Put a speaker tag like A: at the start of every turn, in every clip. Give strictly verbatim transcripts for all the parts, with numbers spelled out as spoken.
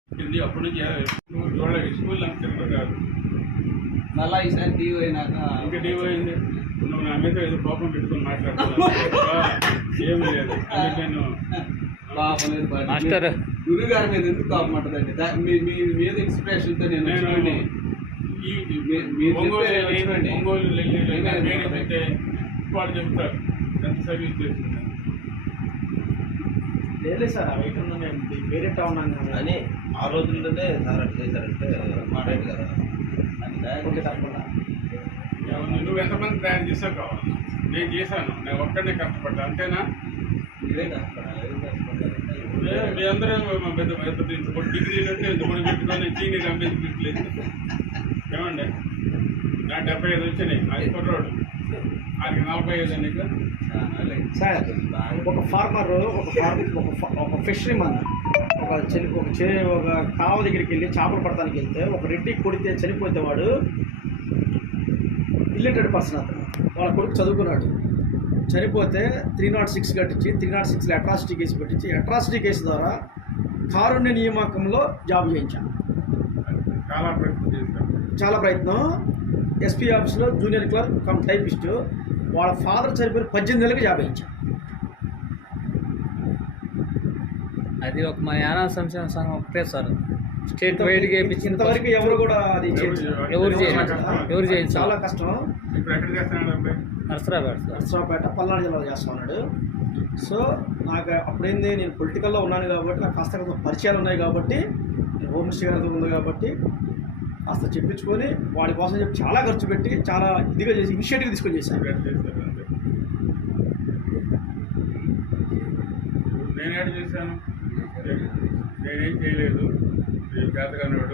A: ఇది అప్పటి నుంచి నువ్వు చూడలేదు స్కూల్ అంత తిరగదు కాదు.
B: మళ్ళా ఈసారి టీవీ అయినాక
A: ఇంకా టీవీ అయింది. నువ్వు నా మీద ఏదో కోపం పెట్టుకుని మాట్లాడుతున్నావు. ఏమి లేదు అందుకని
B: పాపం లేదు.
C: మాస్టర్
B: గురువు గారి మీద ఎందుకు కోపం ఉంటుందండి? దా- మీ మీ మీద ఇన్స్పిరేషన్తో నేను
A: నేను
B: వచ్చినండి.
A: ఈ
B: మీ- మీరు
A: ఒంగోలు
B: చెప్తే
A: వెళ్ళి
B: వచ్చినండి.
A: ఒంగోలు వెళ్ళి
B: ఏమైనా
A: నేను
B: చెప్పండి.
A: చెప్తే వాళ్ళు చెప్తారు ఎంత సర్వీస్ చేస్తుంది.
D: లేదు సార్ ఆ వెయిట్ ఉందా మేము వేరేటా ఉన్నాం కానీ
E: అని ఆ రోజుల్లోనే సార్ అట్లా చేశారంటే రైట్ కదా.
D: ఓకే తప్పకుండా
A: ఏమన్నా నువ్వు ఎంతమంది తయారు చేసావు కావాలి. నేను చేశాను, నేను ఒక్కడనే కష్టపడ్డా అంతేనా.
B: మీరే కష్టపడాలి, ఎవరు కష్టపడాలంటే
A: ఏ, మీ అందరూ పెద్ద పెద్ద ఇంత డిగ్రీలు అంటే ఇంత పొడి పెట్టుకొని సీనియర్ అంబేద్కర్ లేదు ఏమండి. నా డెబ్బై ఐదు వచ్చినాయి. అది కుర్రోడు ఆయనకి నలభై ఐదు నీకు.
B: చాలా లేదు.
D: సార్ ఒక ఫార్మర్ ఒక ఫార్మ్ ఒక ఫ- ఒక ఫిషరీ మన ఒక చని ఒక చే ఒక కావ దగ్గరికి వెళ్ళి చేపలు పడటానికి వెళ్తే ఒక రెడ్డి కొడితే చనిపోతే వాడు ఇల్లిటెడ్ పర్సన్ అతను. వాళ్ళ కొడుకు చదువుకున్నాడు, చనిపోతే త్రీ నాట్ సిక్స్ కట్టించి త్రీ నాట్ సిక్స్లో అట్రాసిటీ కేసు పెట్టించి అట్రాసిటీ కేసు ద్వారా కారుణ్య నియామకంలో జాబ్ చేయించాను.
A: చాలా ప్రయత్నం చేశాను.
D: చాలా ప్రయత్నం. ఎస్పీ ఆఫీస్లో జూనియర్ క్లర్క్ కమ్ టైపిస్టు. వాళ్ళ ఫాదర్ చనిపోయిన పద్దెనిమిది నెలలకు జాబ్ ఇచ్చాను.
C: అది ఒక మన యానా సంక్షేమ సంఘం ఒకటే సార్ స్టేట్ వైడ్గా వేయించింది.
D: ఇంతవరకు ఎవరు కూడా అది చేయలేదు.
C: ఎవరు చేయలేదు. ఎవరు చేయలేదు సార్.
D: చాలా కష్టం.
A: ఇప్పుడు ఎక్కడ చేస్తున్నాడు అబ్బాయి?
C: నర్సరాబాద్ సార్.
D: నర్సరావుపేట పల్నాడు జిల్లాలో చేస్తా ఉన్నాడు. సో నాకు అప్పుడేంది నేను పొలిటికల్లో ఉన్నాను కాబట్టి నాకు కాస్త కొంత పరిచయాలు ఉన్నాయి కాబట్టి నేను హోమ్ మినిస్టర్ గారితో ఉంది కాబట్టి కాస్త చెప్పించుకొని వాడి కోసం చెప్పి చాలా ఖర్చు పెట్టి చాలా ఇదిగా చేసి ఇనిషియేటివ్ తీసుకొని చేశాను.
A: ఇప్పుడు ఎక్కడ చేస్తారు అంతే. నేను ఏడు చేశాను, నేనేం చేయలేదు. నేను చేతగానేవాడు.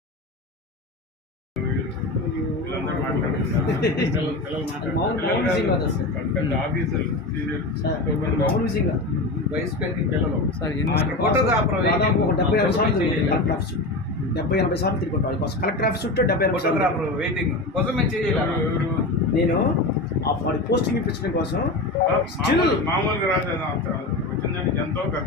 A: వీళ్ళందరూ మాట్లాడుతున్నారు. పిల్లలు పిల్లలు
D: మౌన్-
A: మాట్లాడుతున్నారు.
D: మౌన్ సింగ్ కాదు సార్.
A: పెద్ద పెద్ద ఆఫీసర్లు సీనియర్
D: మామూలు విషయంగా
B: వయసు పెరిగిన పిల్లలు
C: సార్ ఎన్ని
B: ఫోటోగ్రాఫర్
D: దాదాపు ఒక డెబ్బై ఎనభై సార్లు
B: వెయిటింగ్.
D: తిరిగి కలెక్టర్ ఆఫీస్ డెబ్బై ఎనభై సార్లు తిరుగుతాం. వాడి కోసం కలెక్టర్ ఆఫీస్ చుట్టూ డెబ్బై ఎనభై సార్లు
B: ఫోటోగ్రాఫర్ వెయిటింగ్ కోసం మేము
A: ఎవరు
B: చేయాలి.
A: ఎవరు
D: నేను ఆ వాడి పోస్టింగ్ ఇప్పించడం కోసం
A: మామూలు- మామూలుగా రాలేదు. వచ్చిందని ఎంతో